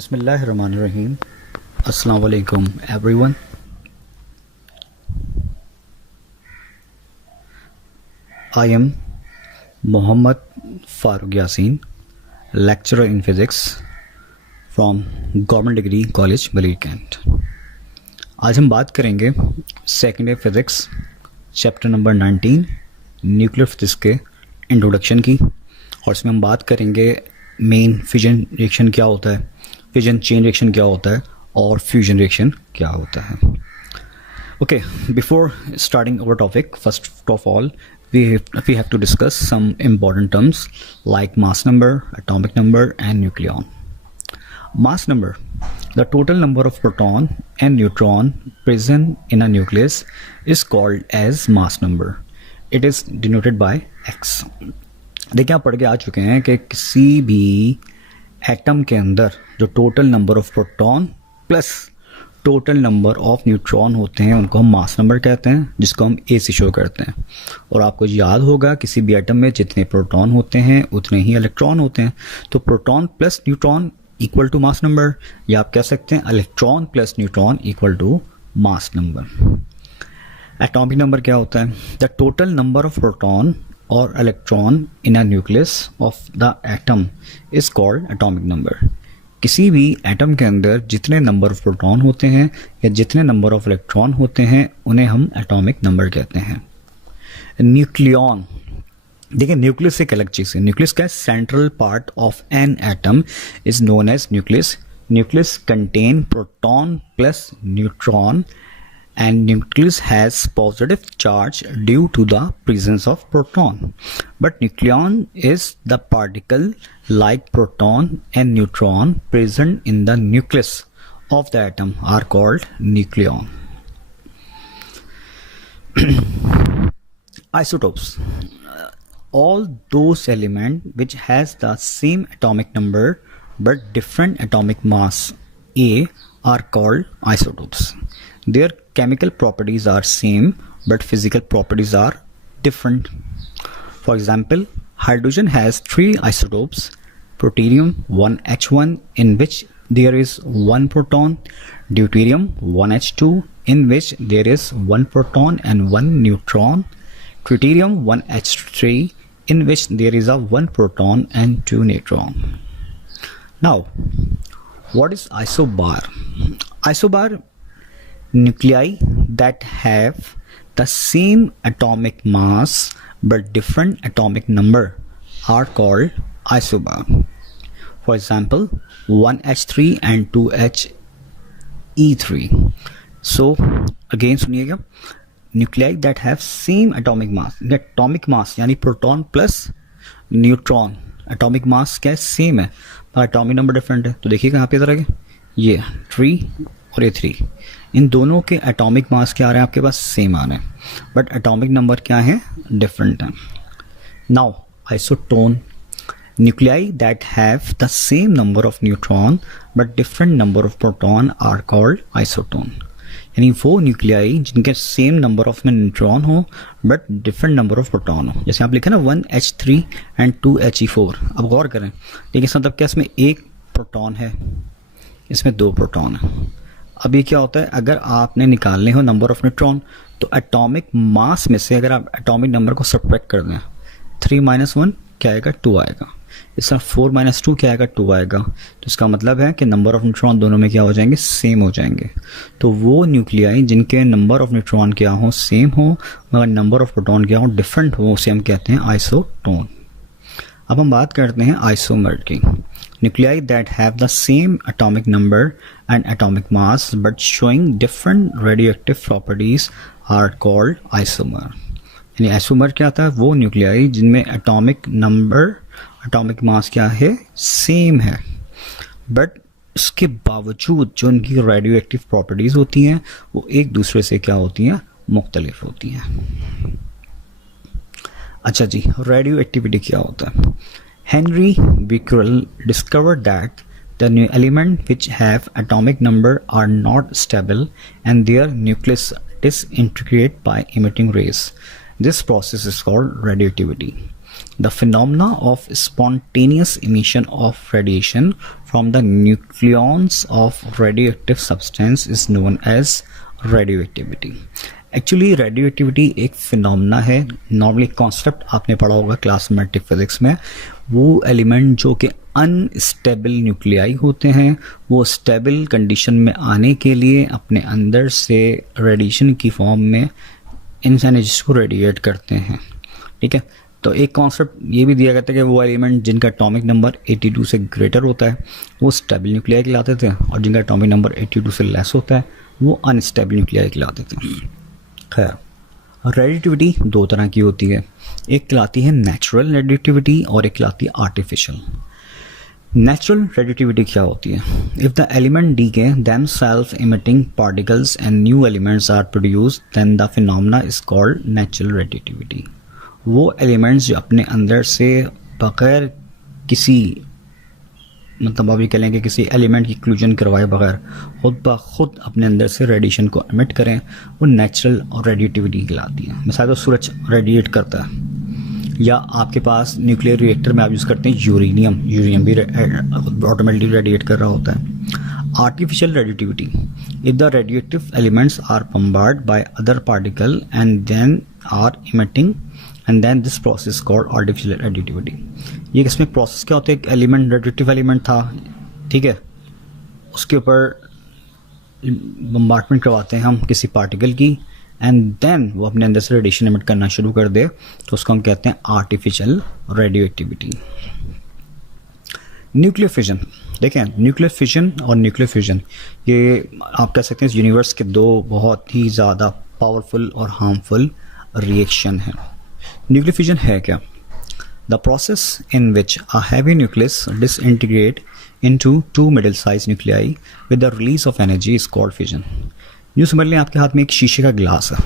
Bismillahirrahmanirrahim. Assalamu alaikum everyone. I am Muhammad Farooq Yasin, lecturer in physics from Government Degree College Balid Kent. आज हम बात करेंगे second year physics chapter number 19 nuclear physics के introduction की, और इसमें हम बात करेंगे मेन फिजन रिएक्शन क्या होता है, फिजन चेन रिएक्शन क्या होता है और फ्यूजन रिएक्शन क्या होता है. Okay, before starting our topic, first of all we have to discuss some important terms like mass number, atomic number and nucleon. Mass number: the total number of proton and neutron present in a nucleus is called as mass number. It is denoted by x. देखिए, आप पढ़ के आ चुके हैं कि किसी भी atom के अंदर जो total number of proton plus total number of neutron होते हैं उनको हम मास नंबर कहते हैं, जिसको हम ए से शो करते हैं. और आपको याद होगा किसी भी एटम में जितने प्रोटॉन होते हैं उतने ही इलेक्ट्रॉन होते हैं, तो proton plus neutron equal to mass number, या आप कह सकते हैं electron plus neutron equal to mass number. Atomic number क्या होता है? The total number of proton और electron in a nucleus of the atom is called atomic number. किसी भी एटम के अंदर जितने नंबर ऑफ प्रोटॉन होते हैं या जितने नंबर ऑफ इलेक्ट्रॉन होते हैं उन्हें हम एटॉमिक नंबर कहते हैं. न्यूक्लियन, देखिए न्यूक्लियस एक अलग चीज़ है. न्यूक्लियस का central part of an atom is known as nucleus. Nucleus contain proton plus neutron and nucleus has positive charge due to the presence of proton, but nucleon is the particle like proton and neutron present in the nucleus of the atom are called nucleon. Isotopes: all those elements which has the same atomic number but different atomic mass A are called isotopes. Their chemical properties are same but physical properties are different. For example, hydrogen has 3 isotopes: protonium 1H1 in which there is 1 proton, deuterium 1H2 in which there is 1 proton and 1 neutron, tritium 1H3 in which there is a 1 proton and 2 neutron. Now, what is isobar? Isobar: nuclei that have the same atomic mass but different atomic number are called isobar. For example, 1H3 and 2He3. So again सुनिएगा, nuclei that have same atomic mass. atomic mass यानी proton plus neutron, atomic mass क्या है? Same है पर atomic number different है. तो देखिएगा यहाँ पे इधर आगे ये 3 और ये 3, इन दोनों के एटॉमिक मास क्या आ रहे हैं आपके पास? सेम आ रहे हैं, बट एटॉमिक नंबर क्या है? डिफरेंट है. Now isotone: nuclei that have the same number of neutron but different number of proton are called isotone. यानी वो न्यूक्लियाई जिनके सेम नंबर ऑफ में न्यूट्रॉन हो but different number of proton हो. जैसे आप लिखे ना 1H3 एंड 2He4. अब गौर करें, लेकिन इसका मतलब क्या, इसमें एक प्रोटॉन है, इसमें 2 प्रोटॉन है. अब ये क्या होता है, अगर आपने निकालने हो नंबर ऑफ न्यूट्रॉन तो एटॉमिक मास में से अगर आप एटॉमिक नंबर को सब्ट्रैक्ट कर दें, 3 - 1 क्या आएगा? 2 आएगा. इस तरह 4 - 2 क्या आएगा? 2 आएगा. तो इसका मतलब है कि नंबर ऑफ न्यूट्रॉन दोनों में क्या हो जाएंगे? सेम हो जाएंगे. तो वो न्यूक्लियाई जिनके नंबर ऑफ न्यूट्रॉन क्या हो? सेम हो, मगर नंबर ऑफ प्रोटॉन क्या हो? डिफरेंट हो, उसे हम कहते हैं आइसोटोन. अब हम बात करते हैं आइसोमर की. Nuclei that have the same atomic number and atomic mass but showing different radioactive properties are called isomer. यानी आइसोमर क्या आता है? वो न्यूक्लियाई जिनमें एटॉमिक नंबर, एटॉमिक मास क्या है? सेम है, बट उसके बावजूद जो उनकी रेडियो एक्टिव प्रॉपर्टीज़ होती हैं वो एक दूसरे से क्या होती हैं? मुख्तलिफ होती हैं. अच्छा जी, रेडियो एक्टिविटी क्या होता है? Henry Becquerel discovered that the new elements which have atomic number are not stable and their nucleus disintegrate by emitting rays. This process is called radioactivity. The phenomena of spontaneous emission of radiation from the nucleons of radioactive substance is known as radioactivity. Actually radioactivity एक phenomena है. Normally concept आपने पढ़ा होगा क्लासमेटिक physics में. वो element जो कि unstable nuclei होते हैं, वो स्टेबल कंडीशन में आने के लिए अपने अंदर से रेडिएशन की फॉर्म में एनर्जी को रेडिएट करते हैं. ठीक है, तो एक कॉन्सेप्ट ये भी दिया जाता है कि वो एलिमेंट जिनका एटॉमिक नंबर 82 से ग्रेटर होता है वो स्टेबल न्यूक्लियाई कहलाते थे, और जिनका एटॉमिक नंबर 82 से लेस होता है वो अनस्टेबल न्यूक्लियाई कहलाते थे. खैर, रेडिएटिविटी दो तरह की होती है. एक कहलाती है नेचुरल रेडिएटिविटी और एक कहलाती है आर्टिफिशियल. नेचुरल रेडिएटिविटी क्या होती है? If the element decay themselves emitting particles and new elements are produced, then the phenomena is called natural radiativity. वो एलिमेंट्स जो अपने अंदर से बगैर किसी मतलब अभी कह लें कि किसी एलिमेंट की इंक्लूजन करवाए बगैर खुद ब खुद अपने अंदर से रेडिएशन को एमिट करें, वो नेचुरल और रेडिएटिविटी कहलाती है. मिसाल तो सूरज रेडिएट करता है, या आपके पास न्यूक्लियर रिएक्टर में आप यूज़ करते हैं यूरेनियम भी ऑटोमेटिकली रेडिएट कर रहा होता है. Artificial radioactivity, if the radioactive elements are bombard by other particle and then are emitting and then this process called artificial radioactivity. ये इसमें प्रोसेस क्या होता है? एक एलिमेंट रेडिएटिव एलिमेंट था, ठीक है, उसके ऊपर बम्बार्टमेंट करवाते हैं हम किसी पार्टिकल की, एंड देन वो अपने अंदर से रेडिएशन एमिट करना शुरू कर दे, तो उसको हम कहते हैं आर्टिफिशियल रेडियोएक्टिविटी. न्यूक्लियर फिजन, देखें न्यूक्लियर फिजन और न्यूक्लियर फ्यूजन ये आप कह सकते हैं यूनिवर्स के दो बहुत ही ज़्यादा पावरफुल और हार्मफुल रिएक्शन है. न्यूक्लियर फ्यूजन है क्या? The process in which a heavy nucleus disintegrate into two middle size nuclei with the release of energy is called fusion. यूँ समझ लें आपके हाथ में एक शीशे का गिलास है,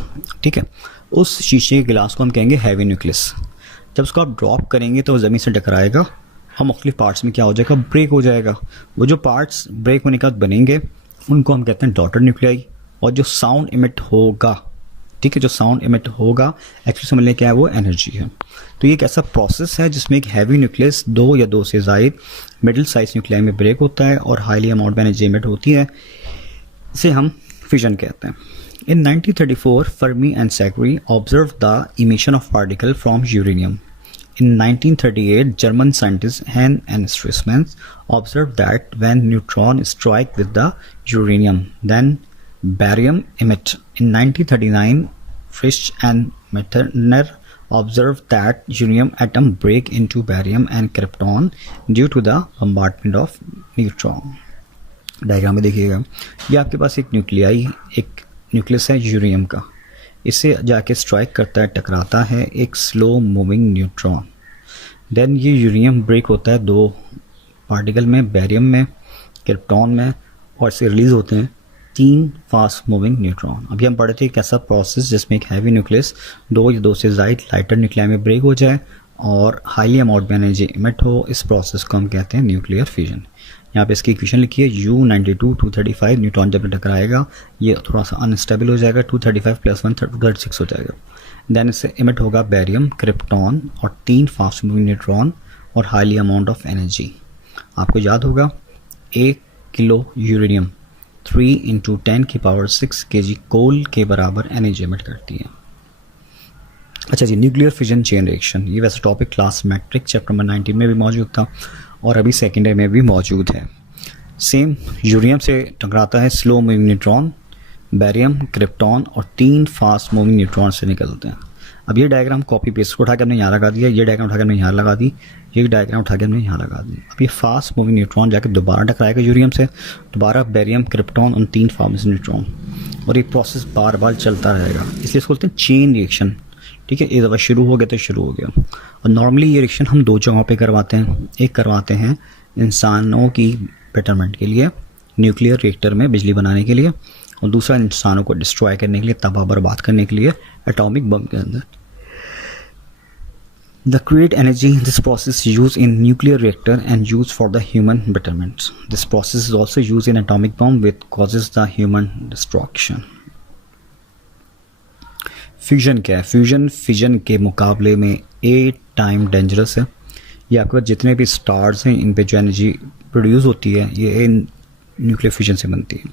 ठीक है, उस शीशे के गिलास को हम कहेंगे हैवी न्यूक्लियस. जब उसको आप ड्रॉप करेंगे तो ज़मीन से टकराएगा और मुख्तलिफ पार्ट्स में क्या हो जाएगा? ब्रेक हो जाएगा. वो जो पार्ट्स ब्रेक होने के बाद बनेंगे उनको हम कहते हैं डॉटर न्यूक्लियाई. और जो साउंड इमिट होगा, ठीक है, जो साउंड इमिट होगा एक्चुअली समझ लें क्या है? वो एनर्जी है. तो ये एक ऐसा प्रोसेस है जिसमें एक हैवी न्यूक्लियस दो या दो से ज़ायद मिडिल साइज न्यूक्लियाई में ब्रेक होता है और हाईली अमाउंट में एनर्जी इमिट होती है. इसे हम fission कहते हैं. In 1934, Fermi and Sacre observed the emission of particle from uranium. In 1938, German scientist Hahn and Stresemann observed that when neutrons strike with the uranium, then barium emit. In 1939, Frisch and Meitner observed that uranium atom break into barium and krypton due to the bombardment of neutron. Diagram में देखिएगा, ये आपके पास एक nucleus है uranium का. इससे जाके strike करता है, टकराता है एक स्लो मूविंग न्यूट्रॉन. देन ये यूरेनियम ब्रेक होता है दो पार्टिकल में, बैरियम में, क्रिप्टॉन में, और इससे रिलीज होते हैं तीन फास्ट मूविंग न्यूट्रॉन. अभी हम पढ़े थे एक ऐसा प्रोसेस जिसमें एक हैवी न्यूक्लियस दो या दो से ज़ायद लाइटर न्यूक्लियाई में ब्रेक हो जाए और हाईली अमाउंट में एनर्जी इमिट हो. इस प्रोसेस को हम कहते हैं न्यूक्लियर फ्यूजन. यहाँ पे इसकी इक्वेशन लिखी है U92 235. न्यूट्रॉन जब टकराएगा ये थोड़ा सा अनस्टेबल हो जाएगा, 235 + 1 236 हो जाएगा. देन इससे इमिट होगा बैरियम, क्रिप्टॉन और तीन फास्ट मूविंग न्यूट्रॉन और हाईली अमाउंट ऑफ एनर्जी. आपको याद होगा 1 किलो यूरेनियम 3 × 10⁶ kg कोल के बराबर एनर्जी इमिट करती है. अच्छा जी, न्यूक्लियर फिजन चेन रिएक्शन, ये वैसे topic class matric chapter number 19 में भी मौजूद था और अभी सेकेंड में भी मौजूद है. सेम यूरेनियम से टकराता है slow moving neutron, barium, krypton और तीन फास्ट मूविंग न्यूट्रॉन से निकलते हैं. अब ये डायग्राम कॉपी पेस्ट को उठा के हमने यहाँ लगा दिया, ये डायग्राम उठा के हमने यहाँ लगा दी, ये डायग्राम उठा के हमने यहाँ लगा दी. अब ये फास्ट मूविंग न्यूट्रॉन जाकर दोबारा टकराएगा यूरेनियम से, दोबारा बैरियम, क्रिप्टॉन और तीन फास्ट न्यूट्रॉन, और ये प्रोसेस बार बार चलता रहेगा. इसलिए इसको बोलते हैं चेन रिएक्शन. ठीक है, एक दफ़ा शुरू हो गया तो शुरू हो गया. और नॉर्मली ये रिएक्शन हम दो जगहों पे करवाते हैं. एक करवाते हैं इंसानों की बेटरमेंट के लिए, न्यूक्लियर रिएक्टर में बिजली बनाने के लिए, और दूसरा इंसानों को डिस्ट्रॉय करने के लिए, तबाह बर्बाद करने के लिए एटॉमिक बम के अंदर. The create energy, this process is used in nuclear reactor and used for the human betterment. This process is also used in atomic bomb which causes the human destruction. Fusion क्या है? Fusion fission के मुकाबले में 8 time dangerous है। ये आपके पास जितने भी स्टार्स हैं इन पे जो एनर्जी प्रोड्यूस होती है ये न्यूक्लियर फ्यूजन से बनती है।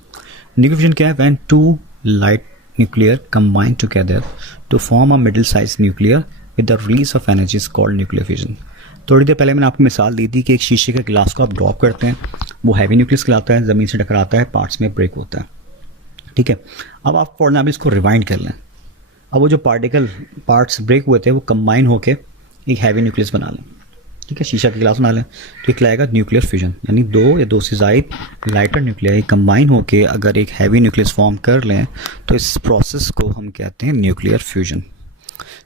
न्यूक्लियर फ्यूजन क्या है? When two light nuclear combine together to form a middle size nuclear with the release of energy is called nuclear fusion. थोड़ी देर पहले मैंने आपको मिसाल दी थी कि एक शीशे के गिलास को आप ड्रॉप करते हैं, वो हैवी न्यूक्लियस कहलाता है, ज़मीन से टकराता है, पार्ट्स में ब्रेक होता है। ठीक है, अब आप फॉर एग्जाम्पल इसको रिवाइंड कर लें। अब वो जो पार्ट्स ब्रेक हुए थे वो कंबाइन होके एक हैवी न्यूक्लियस बना लें। ठीक है, शीशा का गिलास बना लें तो एक लाएगा न्यूक्लियर फ्यूजन, यानी दो या दो से ज़ायद लाइटर न्यूक्लियर कंबाइन होके अगर एक हैवी न्यूक्लियस फॉर्म कर लें तो इस प्रोसेस को हम कहते हैं nuclear fusion.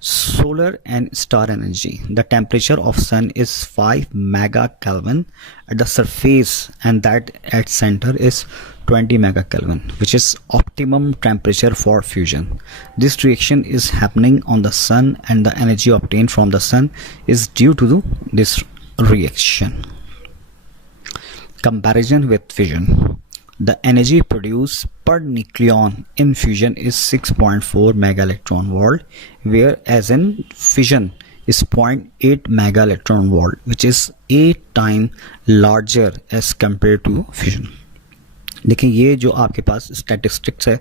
Solar and star energy. The temperature of sun is 5 megakelvin at the surface, and that at center is 20 megakelvin, which is optimum temperature for fusion. This reaction is happening on the sun, and the energy obtained from the sun is due to this reaction. Comparison with fission. The energy produced per nucleon in fusion is 6.4 mega electron volt, whereas in fission is 0.8 mega electron volt, which is 8 times larger as compared to fission. देखिए ये जो आपके पास statistics है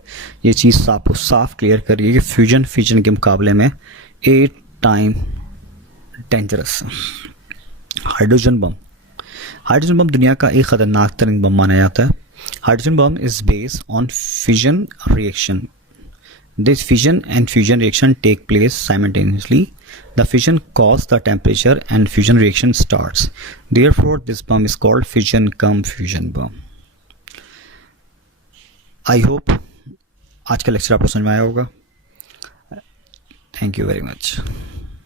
ये चीज़ आपको साफ clear कर रही है कि फ्यूजन फिजन के मुकाबले में 8 टाइम डेंजरस। हाइड्रोजन बम दुनिया का एक ख़तरनाक तरीन बम माना जाता है। Hydrogen bomb is based on fission reaction. This fission and fusion reaction take place simultaneously. The fission causes the temperature and fusion reaction starts. Therefore, this bomb is called fission bomb. I hope आज का lecture आपको समझ में आया होगा। Thank you very much.